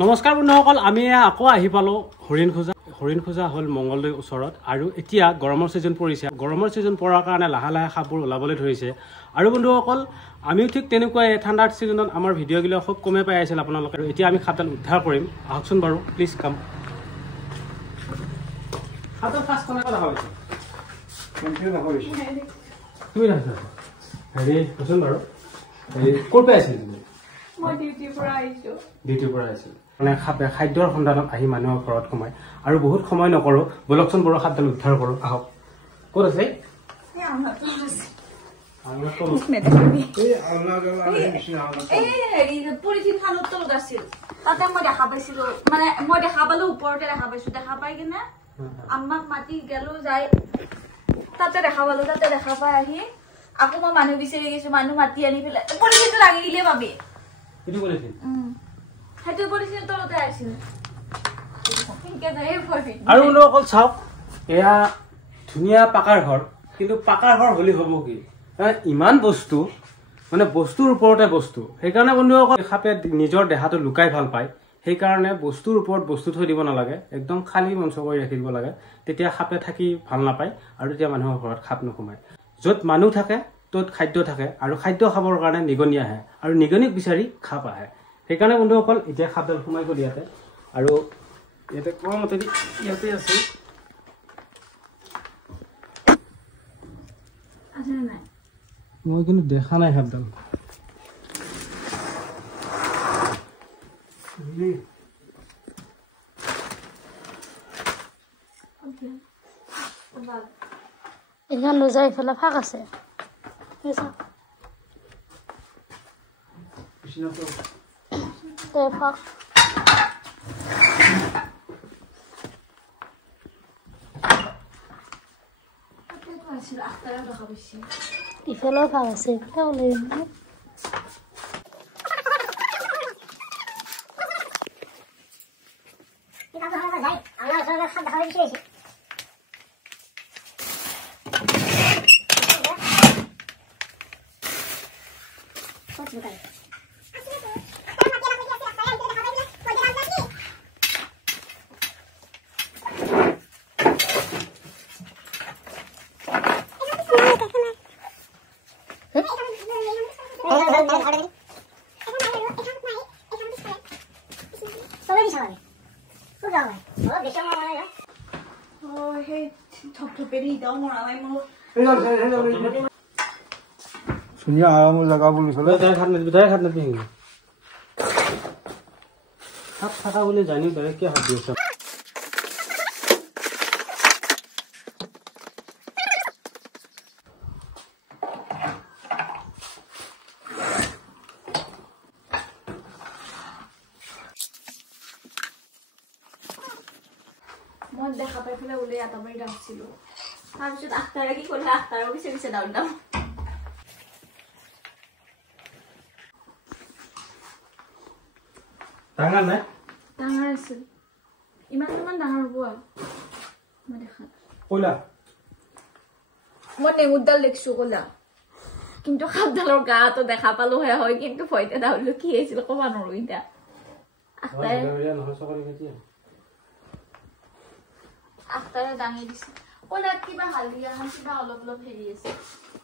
নমস্কাৰ বন্ধুসকল, আমি আকৌ আহি পালোঁ হৰিণ খোজা হ'ল মংগলদৈৰ ওচৰত। আৰু এতিয়া গৰমৰ ছিজন পৰিছে। গৰমৰ ছিজন পৰাৰ কাৰণে লাহে লাহে সাপবোৰ ওলাবলৈ ধৰিছে। আৰু বন্ধুসকল, আমিও ঠিক তেনেকুৱাই ঠাণ্ডাৰ ছিজনত আমাৰ ভিডিঅ'বিলাক খুব কমে পাই আছিল আপোনালোকে। এতিয়া আমি সাপডাল উদ্ধাৰ কৰিম। আহকচোন বাৰু, প্লিজ কাম। সাপডাল ফাৰ্ষ্ট কেনেকৈ দেখা পাইছে? তুমি দেখিছা? হেৰি কচোন বাৰু, হেৰি ক'ৰ পৰা আহিছিল তুমি? মই ডিউটিৰ পৰা আহিছোঁ। ডিউটিৰ পৰা আহিছিল মানে সাপে খাদ্যৰ সন্ধানত আহি মানুহৰ ঘৰত সোমায়। আৰু বহুত সময় নকৰোঁ, বলকচোন বাৰু সাপডাল উদ্ধাৰ কৰোঁ। আহক। ক'ত আছে? তাতে মই দেখা পাইছিলো, মানে মই দেখা পালো, ওপৰতে দেখা পাইছো। দেখা পাই কিনে আমাক মাতি গেলো, যাই তাতে দেখা পালো। তাতে দেখা পাই আহি আকৌ মই মানুহ বিচাৰি গৈছো, মানুহ মাতি আনি পেলাই পলিথিনটো লাগি দিলে পাবি। আৰু অকল চাওক, এয়া ধুনীয়া পাকাৰ ঘৰ, কিন্তু পাকাৰ ঘৰ হলে হব কি, ইমান বস্তু, মানে বস্তুৰ ওপৰতে বস্তু। সেইকাৰণে বন্ধুসকল, সাপে নিজৰ দেহাটো লুকাই ভাল পায়। সেইকাৰণে বস্তুৰ ওপৰত বস্তু থৈ দিব নালাগে, একদম খালী মঞ্চ কৰি ৰাখিব লাগে। তেতিয়া সাপে থাকি ভাল নাপায় আৰু তেতিয়া মানুহৰ ঘৰত সাপ নোসোমায়। য'ত মানুহ থাকে ত'ত খাদ্য থাকে, আৰু খাদ্য খাবৰ কাৰণে নিগনি আহে, আৰু নিগনিক বিচাৰি সাপ আহে। সেইকাৰণে বন্ধুসকল, এতিয়া সাপডাল সোমাই গ'ল ইয়াতে। আৰু ইয়াতে কোৱা মতে ইয়াতে আছে। মই কিন্তু দেখা নাই সাপডাল। এইখন লৈ যাই ইফালে ফাঁক আছে। ফাঁক ইফালেও ফাঁক আছে। ধুনীয়া আৰামৰ জেগা বুলি ক'লে সাপ থকা বুলি জানি বেলেগ কিয় হাত দি আছে? মই দেখা পাই পেলাই ওলাই আটাবাৰী ডাকছিলো। তাৰপিছত আখতাৰে কি কৰিলে, আখতাৰৰ পিছে পিছে দাউৰিলাম। ডাঙৰ নাই? ডাঙৰ আছিল, ইমান ডাঙৰ হ'ব আৰু মই দেখা। কলা মই নেমুৰডাল দেখিছো কলা, কিন্তু সাপডালৰ গাটো দেখা পালো হয়, কিন্তু ভয়তে দাউৰিলো। কি হৈছিল ক'ব নোৱাৰো এতিয়া। আখতাৰে দাঙি দিছে। কলাত কিবা হালধীয়া কিবা অলপ অলপ হেৰি আছে।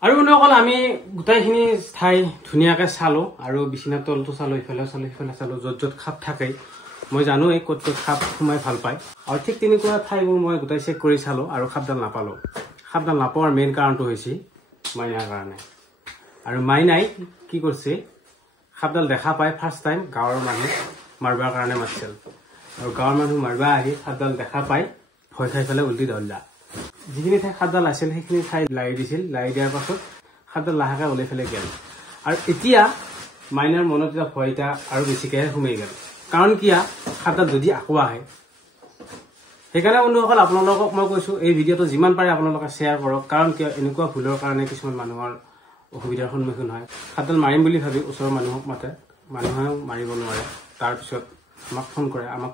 আৰু বন্ধুসকল, আমি গোটেইখিনি ঠাই ধুনীয়াকৈ চালোঁ, আৰু বিচনাৰ তলটো চালোঁ, ইফালে চালোঁ, সিফালে চালোঁ। য'ত য'ত সাপ থাকে মই জানোৱেই ক'ত ক'ত সাপ সোমাই ভাল পায়। আৰু ঠিক তেনেকুৱা ঠাইবোৰ মই গোটেই চেক কৰি চালোঁ, আৰু সাপডাল নাপালোঁ। সাপডাল নাপোৱাৰ মেইন কাৰণটো হৈছে মাইনাৰ কাৰণে। আৰু মাইনাই কি কৰিছে, সাপডাল দেখা পাই ফাৰ্ষ্ট টাইম গাঁৱৰ মানুহ মাৰিবৰ কাৰণে মাতিছিল। আৰু গাঁৱৰ মানুহ মাৰিব আহি সাপডাল দেখা পাই ভয় খাই পেলাই উল্টি ধৰিলা। যিখিনি ঠাই সাপডাল আছিল সেইখিনি ঠাই লাৰি দিছিল। লাৰি দিয়াৰ পাছত সাপডাল লাহেকৈ ওলাই পেলাই গ'ল। আৰু এতিয়া মাইনাৰ মনত এটা ভয় এটা আৰু বেছিকৈহে সোমাই গ'ল। কাৰণ কিয়, সাপডাল যদি আকৌ আহে। সেইকাৰণে বন্ধুসকল, আপোনালোকক মই কৈছোঁ, এই ভিডিঅ'টো যিমান পাৰে আপোনালোকে শ্বেয়াৰ কৰক। কাৰণ কিয়, এনেকুৱা ভুলৰ কাৰণে কিছুমান মানুহৰ অসুবিধাৰ সন্মুখীন হয়। সাপডাল মাৰিম বুলি ভাবি ওচৰৰ মানুহক মাতে, মানুহেও মাৰিব নোৱাৰে। তাৰপিছত আমাক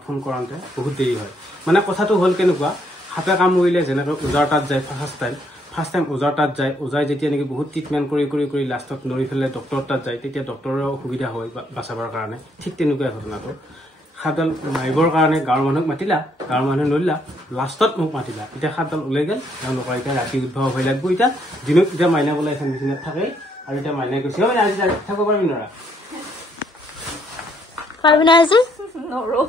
ফোন কৰাওঁতে বহুত দেৰি হয়। মানে কথাটো হ'ল কেনেকুৱা, সাপে কামুৰিলে যেনেকৈ ওজাৰ তাত যায় ফাৰ্ষ্ট টাইম ওজাৰ তাত যায়। ওজাই যেতিয়া নেকি বহুত ট্ৰিটমেণ্ট কৰি লাষ্টত নৰি পেলাই ডক্টৰৰ তাত যায়, তেতিয়া ডক্টৰৰ অসুবিধা হয় বাচাবৰ কাৰণে। ঠিক তেনেকুৱাই ঘটনাটো। সাপডাল মাৰিবৰ কাৰণে গাঁৱৰ মানুহক মাতিলা, গাঁৱৰ মানুহে নৰিলা, লাষ্টত মোক মাতিলা। এতিয়া সাপডাল ওলাই গ'ল, তেওঁলোকৰ এতিয়া ৰাতি উদ্ভৱ হৈ লাগব। এতিয়া দিনত এতিয়া মাইনা বোলে এখন বিচনাত থাকে, আৰু এতিয়া মাইনাই কৈছে আজি থাকিব পাৰিবি নৰা? পাৰিবি না আজি? নৰো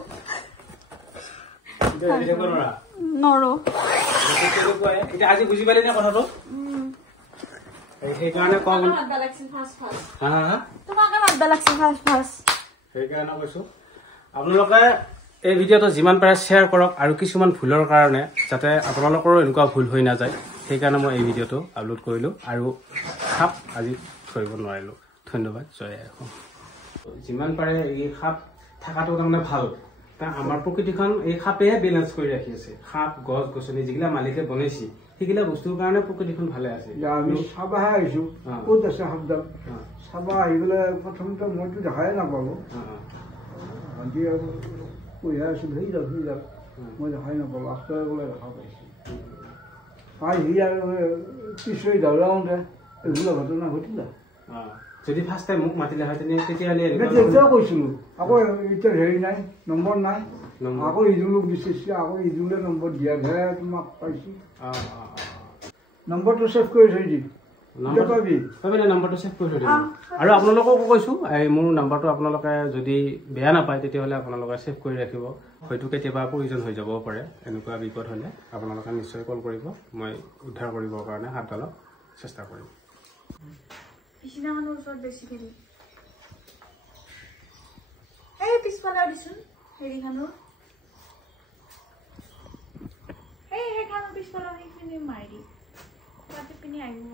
নৰা নৰো এতিয়া আজি বুজি পালি নে কথাটো? সেইকাৰণে কওঁ মাতবা লাগছিল ফাৰ্ষ্ট হা হা হা তোমাকে মাতবা লাগছিল ফাৰ্ষ্ট সেইকাৰণে কৈছো আপোনালোকে এই ভিডিঅ'টো যিমান পাৰে শ্বেয়াৰ কৰক, আৰু কিছুমান ভুলৰ কাৰণে যাতে আপোনালোকৰো এনেকুৱা ভুল হৈ নাযায়, সেইকাৰণে মই এই ভিডিঅ'টো আপলোড কৰিলোঁ। আৰু সাপ আজি ধৰিব নোৱাৰিলোঁ। ধন্যবাদ। জয় আই অসম। যিমান পাৰে এই সাপ থকাটো তাৰমানে ভাল। আমাৰ প্ৰকৃতিখন এই সাপেহে বেলেঞ্চ কৰি ৰাখি আছে। সাপ, গছ গছনি যিগিলা মালিকে বনাইছে সেইগিলা বস্তুৰ কাৰণে প্ৰকৃতিখন ভালে আছে। আমি চাবাহে আহিছো, ক'ত আছে সাপডাল চাবা আহি পেলাই প্ৰথমতে মইতো দেখাই নাপালো। আজি আৰু কৈহে আছো সেই যাওক মই দেখাই নাপালো, আচলতে বোলে দেখা পাইছো। পাই সি আৰু পিছৰি দৌৰাওঁতে এইবিলাক ঘটনা ঘটিলা। যদি ফাৰ্ষ্ট টাইম মোক মাতিলে হয় তেতিয়াহ'লে তেতিয়াও কৈছিলো, আকৌ এতিয়া হেৰি নাই, নম্বৰ নাই, আকৌ ইজুলক বিচাৰিছে, আকৌ ইজুলে নম্বৰ দিয়াতহে তোমাক পাইছো। নম্বৰটো ছেভ কৰি থৈ দিম, নম্বৰটো ছেভ কৰি থৈ দিম। আৰু আপোনালোককো কৈছো, মোৰ নম্বৰটো আপোনালোকে যদি বেয়া নাপায় তেতিয়াহ'লে আপোনালোকে ছেভ কৰি ৰাখিব। হয়তো কেতিয়াবা প্ৰয়োজন হৈ যাব পাৰে। এনেকুৱা বিপদ হ'লে আপোনালোকে নিশ্চয় কল কৰিব, মই উদ্ধাৰ কৰিবৰ কাৰণে সাপডালক চেষ্টা কৰিম। বিচনাখনৰ ওচৰত বেছি খেলি এই পিছফালে দিছোন হেৰিখনৰ সেইখনৰ পিছফালৰ সেইখিনি মাৰি দি তাতে পিনি আহিব